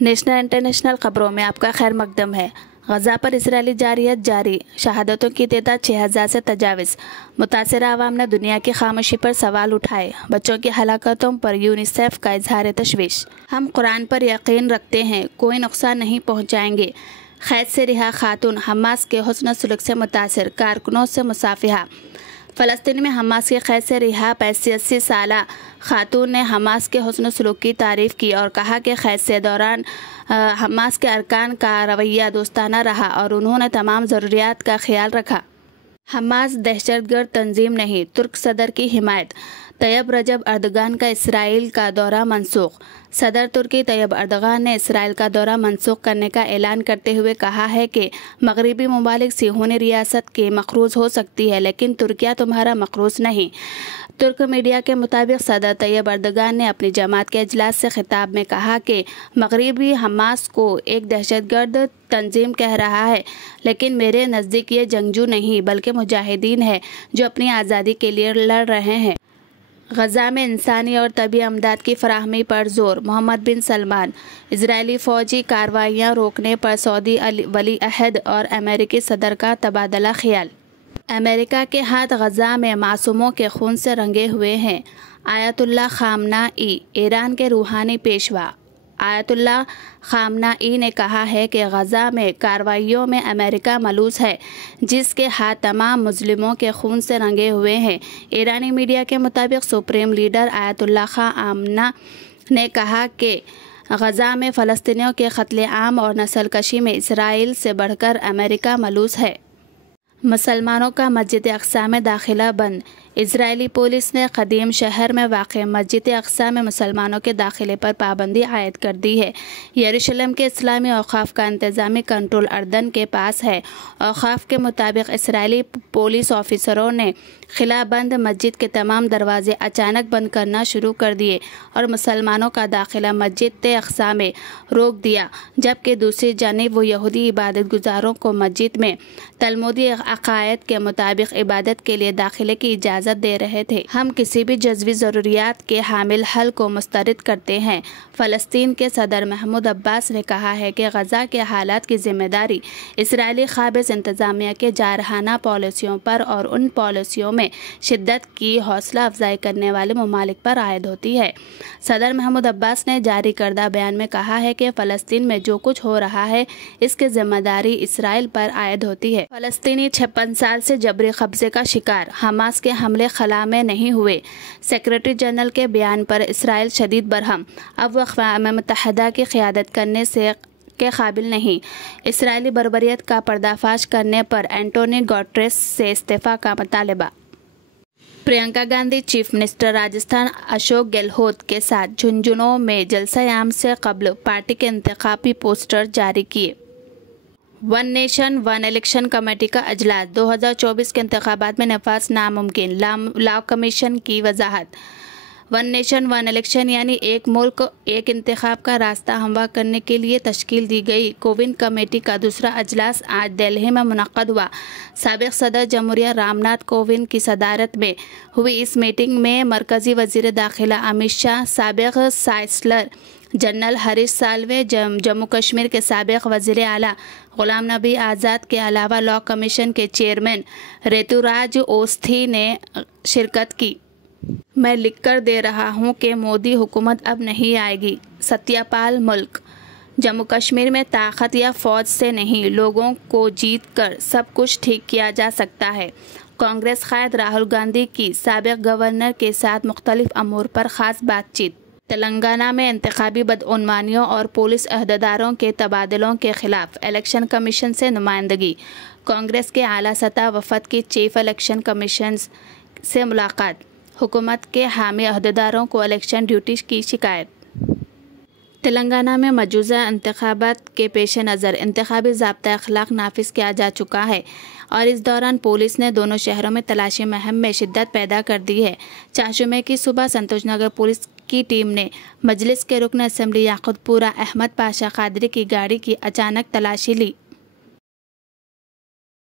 National international खबरों में आपका खैर मकदम है। गजा पर इसराइली जारियत जारी, शहादतों की तादाद 6000 से तजाविज़। मुतासरा अवाम ने दुनिया की खामोशी पर सवाल उठाए। बच्चों की हलाकतों पर यूनिसेफ का इजहार तशवीश। हम कुरान पर यकीन रखते हैं, कोई नुकसान नहीं पहुँचाएंगे। कैद से रिहा खातून हमास के हुस्न सलूक से मुतासर, कारकुनों से मुसाफिहा। फ़लस्तीन में हमास की कैद से रिहा 85 साला खातून ने हमास के हुस्न सलूक की तारीफ़ की और कहा कि कैद से दौरान हमास के अरकान का रवैया दोस्ताना रहा और उन्होंने तमाम ज़रूरियात का ख्याल रखा। हमास दहशतगर्द तंजीम नहीं, तुर्क सदर की हिमायत। तैयब रजब अर्दगान का इसराइल का दौरा मनसूख। सदर तुर्की तैयब अर्दगान ने इसराइल का दौरा मनसूख करने का ऐलान करते हुए कहा है कि मगरबी ममालिक सिहोनी रियासत के मकरूज़ हो सकती है, लेकिन तुर्किया तुम्हारा मकरूज़ नहीं। तुर्क मीडिया के मुताबिक सदर तैयब अर्दगान ने अपनी जमात के इजलास से खिताब में कहा कि मगरबी हमास को एक दहशतगर्द तंजीम कह रहा है, लेकिन मेरे नज़दीक ये जंगजू नहीं बल्कि मुजाहिदीन है जो अपनी आज़ादी के लिए लड़ रहे हैं। गजा में इंसानी और तबी अमदाद की फराहमी पर जोर, मोहम्मद बिन सलमान। इजरायली फ़ौजी कार्रवाइयाँ रोकने पर सऊदी वली अहद और अमेरिकी सदर का तबादला ख्याल। अमेरिका के हाथ गजा में मासूमों के खून से रंगे हुए हैं। आयतुल्लाह खामनाई, ईरान के रूहानी पेशवा। आयतुल्लाह खामनाई ने कहा है कि गजा में कार्रवाइयों में अमेरिका मलूस है, जिसके हाथ तमाम मुस्लिमों के खून से रंगे हुए हैं। ईरानी मीडिया के मुताबिक सुप्रीम लीडर आयतुल्लाह खामना ने कहा कि गजा में फ़लस्तीनियों के कत्ले आम और नस्लकशी में इसराइल से बढ़कर अमेरिका मलूस है। मुसलमानों का मस्जिद अक्सा में दाखिला बंद। इजरायली पुलिस ने कदीम शहर में वाक़ मस्जिद अक्सा में मुसलमानों के दाखिले पर पाबंदी आयद कर दी है। यरूशलेम के इस्लामी औक़ाफ़ का इंतज़ामी कंट्रोल अर्दन के पास है। औक़ाफ़ के मुताबिक इसराइली पुलिस ऑफिसरों ने खिलाबंद मस्जिद के तमाम दरवाजे अचानक बंद करना शुरू कर दिए और मुसलमानों का दाखिला मस्जिद अक्सा में रोक दिया, जबकि दूसरी जानिब वो यहूदी इबादत गुजारों को मस्जिद में तलमुदी अक़ायद के मुताबिक इबादत के लिए दाखिले की इजाज़त दे रहे थे। हम किसी भी जज़वी ज़रूरियात के हामिल हल को मुस्तरद करते हैं। फ़लस्तीन के सदर महमूद अब्बास ने कहा है कि गजा के हालात की जिम्मेदारी इसराइली क़ाबिज़ इंतज़ामिया के जारहाना पॉलिसियों पर और उन पॉलिसियों में शिद्दत की हौसला अफजाई करने वाले ममालिक पर आयद होती है। सदर महमूद अब्बास ने जारी करदा बयान में कहा है कि फ़लस्तीन में जो कुछ हो रहा है इसकी जिम्मेदारी इसराइल पर आयद होती है। फ़लस्तीनी 56 साल से जबरी कब्जे का शिकार, हमास के हमले खला में नहीं हुए। सेक्रेटरी जनरल के बयान पर इसराइल शदीद बरहम, अब वह अक़वाम मुत्तहिदा की क़यादत करने से के काबिल नहीं। इसराइली बर्बरियत का पर्दाफाश करने पर एंटोनी गुटेरेस से इस्तीफ़ा का मुतालबा। प्रियंका गांधी चीफ मिनिस्टर राजस्थान अशोक गहलोत के साथ झुंझुनू में जलसा-ए-आम से कबल पार्टी के इंतखाबी पोस्टर जारी किए। One nation one election committee का अजलास, 2024 के इंतखाबात में नफाज नामुमकिन, लॉ कमीशन की वजाहत। वन नेशन वन इलेक्शन यानी एक मुल्क एक इंतखाब का रास्ता हमवा करने के लिए तश्कील दी गई कोविन कमेटी का दूसरा अजलास आज दिल्ली में मुनक़्क़द हुआ। साबिक़ सदर जमहूरिया रामनाथ कोविंद की सदारत में हुई इस मीटिंग में मरकज़ी वज़ीर दाखिला अमित शाह, साबिक़ चांसलर जनरल हरीश साल्वे, जम्मू कश्मीर के साबिक़ वज़ीर आला ग़ुलाम नबी आज़ाद के अलावा लॉ कमीशन के चेयरमैन ऋतुराज ओस्थी ने शिरकत की। मैं लिख कर दे रहा हूँ कि मोदी हुकूमत अब नहीं आएगी। सत्यपाल मुल्क। जम्मू कश्मीर में ताकत या फ़ौज से नहीं, लोगों को जीत कर सब कुछ ठीक किया जा सकता है। कांग्रेस क़ायद राहुल गांधी की साबिक़ गवर्नर के साथ मुख्तलिफ अमूर पर ख़ास बातचीत। तेलंगाना में इंतखाबी बदउनवानियों और पुलिस अहदेदारों के तबादलों के खिलाफ इलेक्शन कमीशन से नुमाइंदगी। कांग्रेस के आला सतह वफद की चीफ इलेक्शन कमीशन से मुलाकात। हुकूमत के हामी अहदेदारों को इलेक्शन ड्यूटी की शिकायत। तेलंगाना में मौजूदा इंतखाबात के पेश नज़र इंतखाबी ज़ाब्ता अखलाक नाफिज किया जा चुका है और इस दौरान पुलिस ने दोनों शहरों में तलाशी मुहिम में शिद्दत पैदा कर दी है। 4 मई की सुबह संतोष नगर पुलिस की टीम ने मजलिस के रुकन असम्बली याकूतपुरा अहमद पाशा कादरी की गाड़ी की अचानक तलाशी ली।